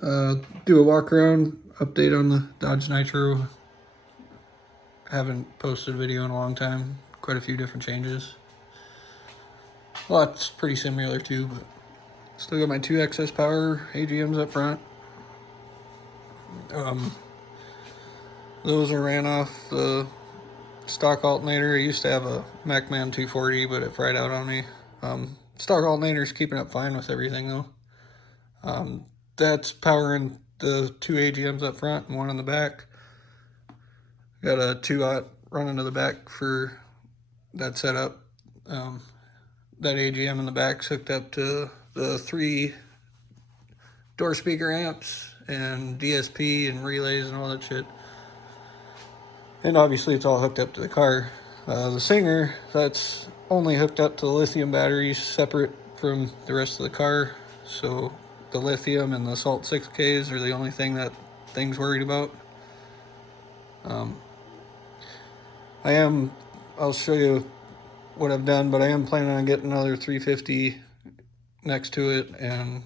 Do a walk around update on the Dodge Nitro. Haven't posted a video in a long time. Quite a few different changes. Lots pretty similar too, but still got my 2 excess power AGMs up front. Those are ran off the stock alternator. I used to have a mechman 240, but it fried out on me. Stock alternator's keeping up fine with everything though. That's powering the 2 AGMs up front and 1 in the back. Got a 2-aught running to the back for that setup. That AGM in the back's hooked up to the 3 door speaker amps and DSP and relays and all that shit. And obviously it's all hooked up to the car. The Singer, that's only hooked up to the lithium batteries separate from the rest of the car. So the lithium and the Salt 6Ks are the only thing that thing's worried about. I'll show you what I've done, but I am planning on getting another 350 next to it and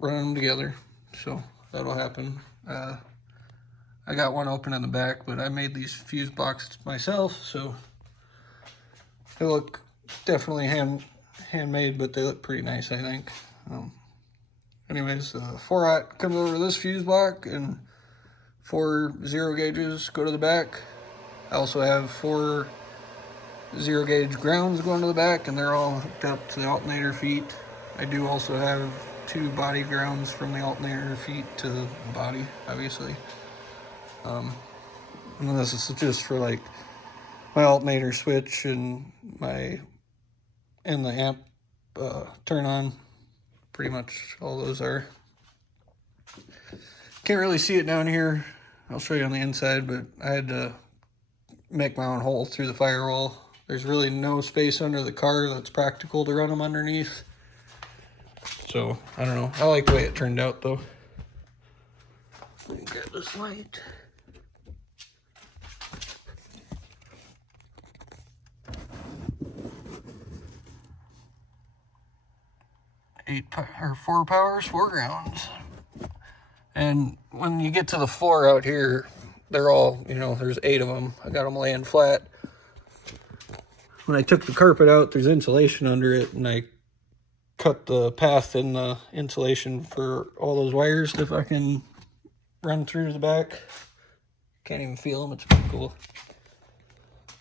run them together. So that'll happen. I got one open in the back, but I made these fuse blocks myself, so they look definitely handmade, but they look pretty nice, I think. Anyways, 4-aught comes over this fuse block, and 4 0 gauges go to the back. I also have 4 0 gauge grounds going to the back, and they're all hooked up to the alternator feet. I do also have 2 body grounds from the alternator feet to the body, obviously. And this is just for like my alternator switch and the amp turn on. Pretty much all those are. Can't really see it down here. I'll show you on the inside, but I had to make my own hole through the firewall. There's really no space under the car that's practical to run them underneath. So, I don't know. I like the way it turned out, though. Let me grab this light. Four powers, 4 grounds. And when you get to the floor out here, they're all, there's 8 of them. I got them laying flat. When I took the carpet out, there's insulation under it, and I cut the path in the insulation for all those wires to fucking run through to the back. Can't even feel them. It's pretty cool.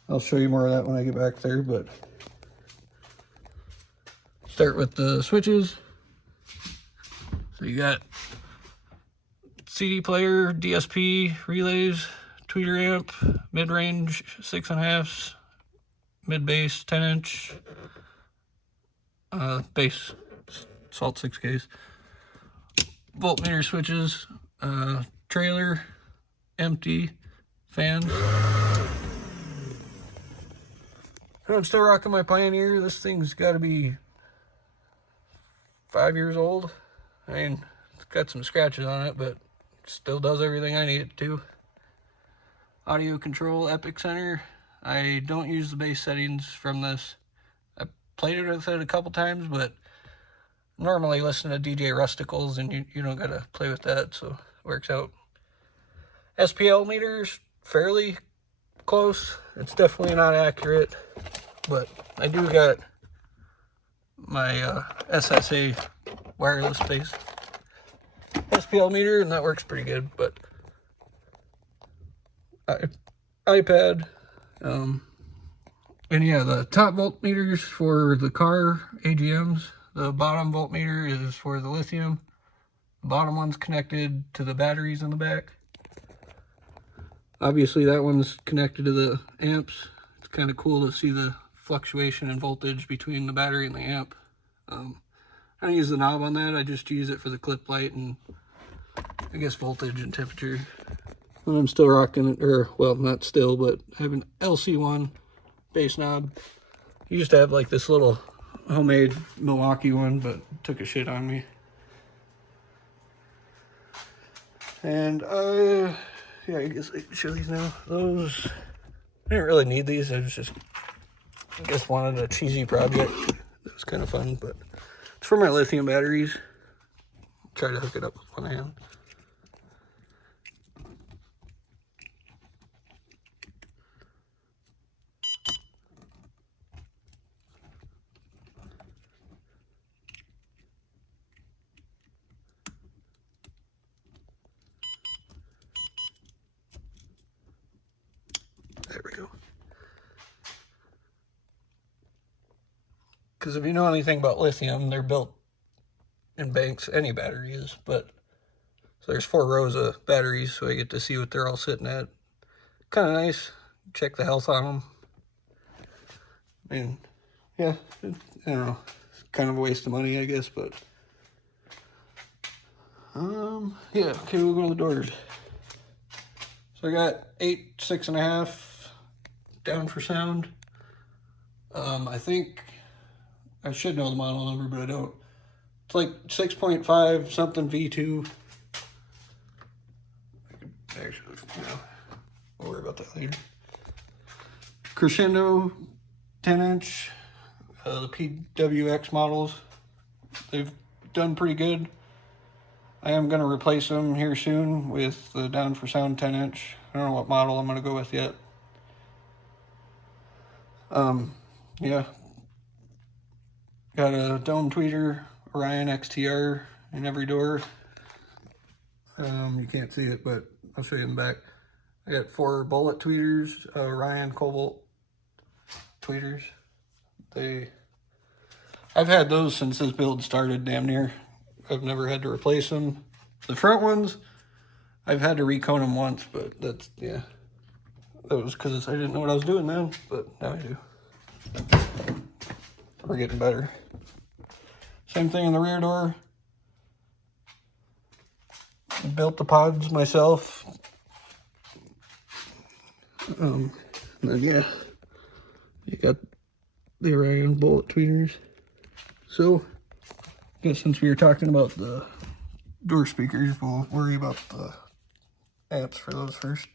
I'll show you more of that when I get back there, but start with the switches. So you got CD player, DSP, relays, tweeter amp, mid-range 6.5s, mid-bass 10-inch, bass Salt 6Ks, voltmeter switches, trailer, empty, fans. And I'm still rocking my Pioneer. This thing's got to be 5 years old. I mean, it's got some scratches on it, but it still does everything I need it to. Audio control, Epic Center. I don't use the bass settings from this. I played it with it a couple times, but normally listen to DJ Rusticles, and you don't gotta play with that, so it works out. SPL meters, fairly close. It's definitely not accurate, but I do got my SSA wireless based SPL meter, and that works pretty good. But iPad, and yeah, the top voltmeters for the car AGMs. The bottom voltmeter is for the lithium. The bottom one's connected to the batteries in the back. Obviously that one's connected to the amps. It's kind of cool to see the fluctuation in voltage between the battery and the amp. I don't use the knob on that. I just use it for the clip light and I guess voltage and temperature. And I'm still rocking it, or well, not still, but I have an LC1 bass knob. I used to have like this little homemade Milwaukee one, but took a shit on me. And yeah, I guess I can show these now. Those, I didn't really need these. I just wanted a cheesy project. It was kind of fun, but it's for my lithium batteries. Try to hook it up with one hand. Because if you know anything about lithium, they're built in banks, any battery is, but so there's 4 rows of batteries, so I get to see what they're all sitting at. Kind of nice. Check the health on them. And yeah, I don't know. It's kind of a waste of money, I guess, but yeah, okay, we'll go to the doors. So I got 8 6.5 down for sound. I think I should know the model number, but I don't. It's like 6.5 something V2. Actually, we'll worry about that later. Crescendo 10-inch, the PWX models. They've done pretty good. I am going to replace them here soon with the down for sound 10-inch. I don't know what model I'm going to go with yet. Yeah. Got a dome tweeter, Orion XTR in every door. You can't see it, but I'll show you in the back. I got 4 bullet tweeters, Orion Cobalt tweeters. I've had those since this build started, damn near. I've never had to replace them. The front ones, I've had to recone them once, but that's, yeah. That was because I didn't know what I was doing then, but now I do. We're getting better. Same thing in the rear door. Built the pods myself. And then yeah, you got the Orion bullet tweeters. So, I guess since we were talking about the door speakers, we'll worry about the amps for those first.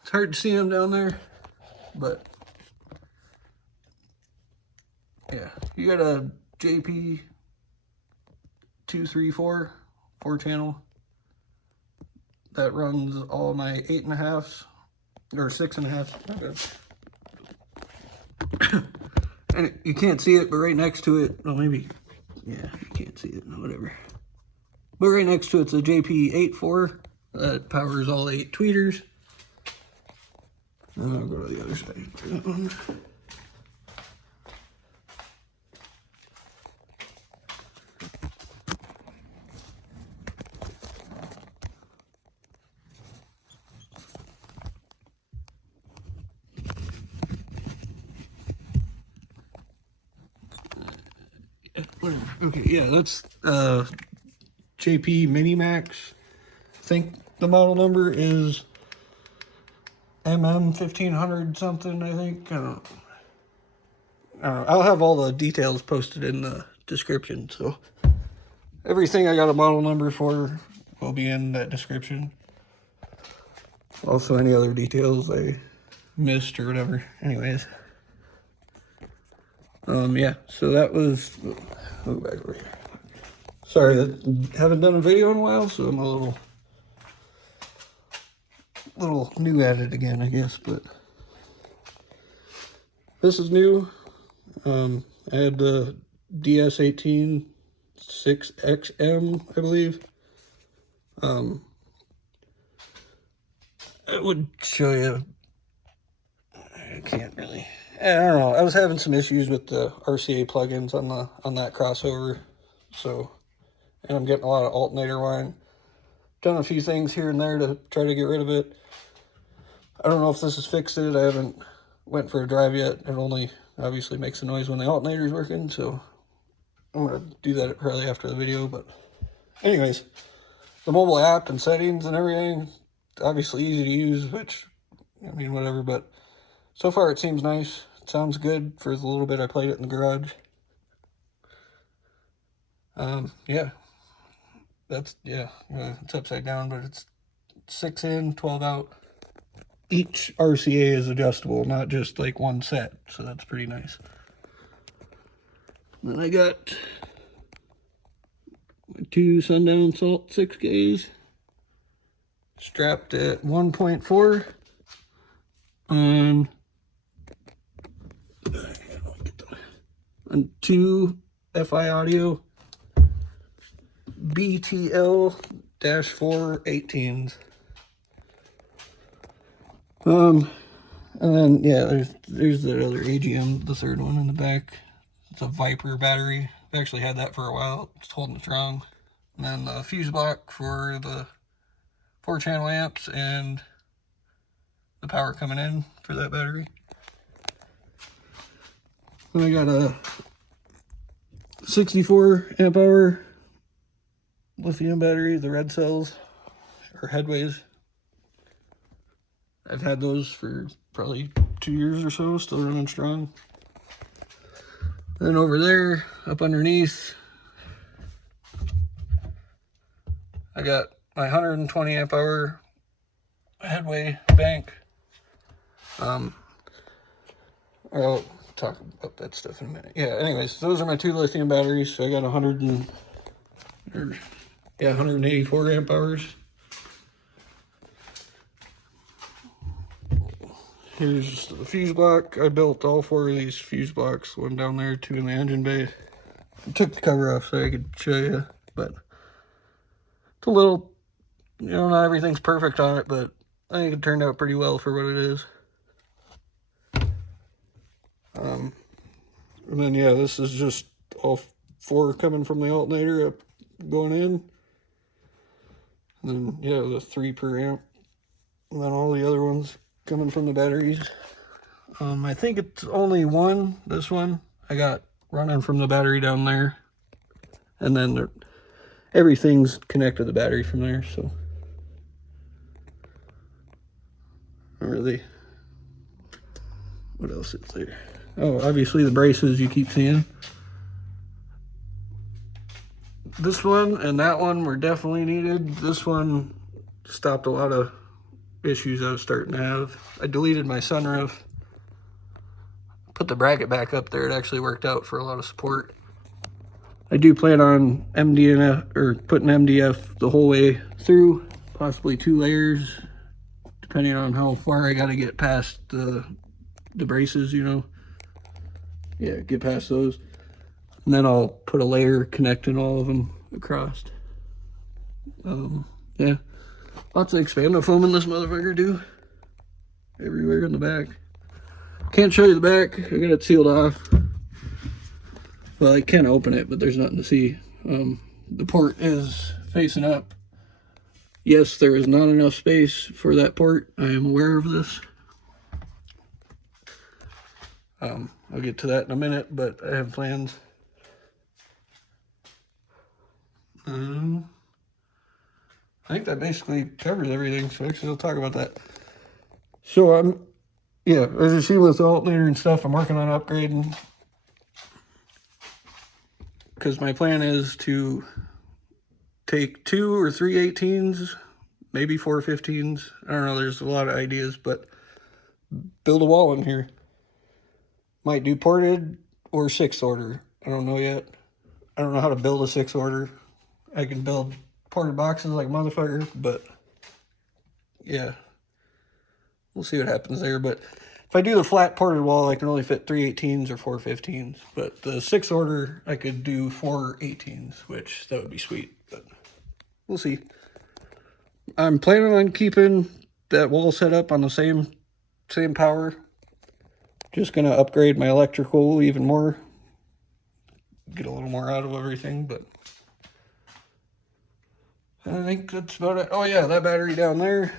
It's hard to see them down there, but yeah, you got a JP 234 4-channel that runs all my 8.5s or 6.5. And you can't see it, but right next to it, well, maybe, yeah, you can't see it, whatever. But right next to it's a JP 84 that powers all 8 tweeters. And I'll go to the other side for that one. Whatever. Okay, yeah, that's JP Mini Max. I think the model number is MM 1500 something, I think. I don't know. I'll have all the details posted in the description, so everything I got a model number for will be in that description. Also, any other details I missed or whatever. Anyways. Yeah, so that was, oh, back over here. Sorry, I haven't done a video in a while, so I'm a little new at it again, I guess, but this is new. I had the DS18 6XM, I believe. I would show you. I can't really. I don't know. I was having some issues with the RCA plugins on that crossover, so, and I'm getting a lot of alternator whine. Done a few things here and there to try to get rid of it. I don't know if this has fixed it. I haven't went for a drive yet. It only obviously makes a noise when the alternator is working, so I'm gonna do that probably after the video. But anyways, the mobile app and settings and everything, obviously easy to use, which, I mean, whatever, but so far it seems nice. It sounds good for the little bit I played it in the garage. Yeah, that's, yeah, it's upside down, but it's 6 in, 12 out. Each RCA is adjustable, not just like one set, so that's pretty nice. Then I got my 2 Sundown Salt 6Ks strapped at 1.4 on 2 FI Audio BTL-4 18s. And then, yeah, there's the other AGM, the third one in the back. It's a Viper battery. I've actually had that for a while. It's holding strong. And then the fuse block for the 4-channel amps and the power coming in for that battery. Then I got a 64 amp hour lithium battery, the red cells, or headways. I've had those for probably 2 years or so, still running strong. Then over there, up underneath, I got my 120 amp hour headway bank. I'll talk about that stuff in a minute. Yeah, anyways, those are my 2 lithium batteries. So I got 184 amp hours. Here's the fuse block. I built all 4 of these fuse blocks, one down there, 2 in the engine bay. I took the cover off so I could show you, but it's a little, not everything's perfect on it, but I think it turned out pretty well for what it is. And then, yeah, this is just all 4 coming from the alternator up going in. And then, yeah, the 3 per amp. And then all the other ones coming from the batteries. I think it's only one, this one, I got running from the battery down there. And then everything's connected to the battery from there, so. Really, what else is there? Oh, obviously the braces you keep seeing. This one and that one were definitely needed. This one stopped a lot of issues I was starting to have. I deleted my sunroof, put the bracket back up there. It actually worked out for a lot of support. I do plan on MDF or putting MDF the whole way through, possibly 2 layers, depending on how far I got to get past the braces, Yeah, get past those. And then I'll put a layer connecting all of them across. Yeah, lots of expando foam in this motherfucker too. Everywhere in the back. Can't show you the back. I got it sealed off. Well, I can open it, but there's nothing to see. The port is facing up. Yes, there is not enough space for that port. I am aware of this. I'll get to that in a minute, but I have plans. I think that basically covers everything, so actually I'll talk about that. So yeah, as you see with the alternator and stuff, I'm working on upgrading. Because my plan is to take 2 or 3 18s, maybe 4 15s. I don't know, there's a lot of ideas, but build a wall in here. Might do ported or 6 order. I don't know yet. I don't know how to build a 6 order. I can build ported boxes like motherfucker, but yeah, we'll see what happens there. But if I do the flat ported wall, I can only fit 3 18s or 4 15s. But the 6 order, I could do 4 18s, which that would be sweet. But we'll see. I'm planning on keeping that wall set up on the same power. Just gonna upgrade my electrical even more, get a little more out of everything, but I think that's about it. Oh yeah, that battery down there,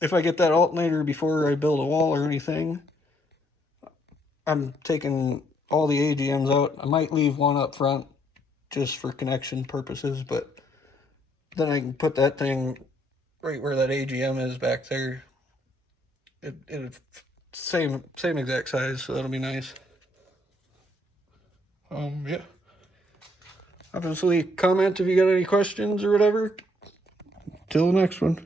if I get that alternator before I build a wall or anything, I'm taking all the AGMs out. I might leave one up front just for connection purposes, but then I can put that thing right where that AGM is back there. It's same exact size, so that'll be nice. Yeah. Obviously, comment if you got any questions or whatever. Till the next one.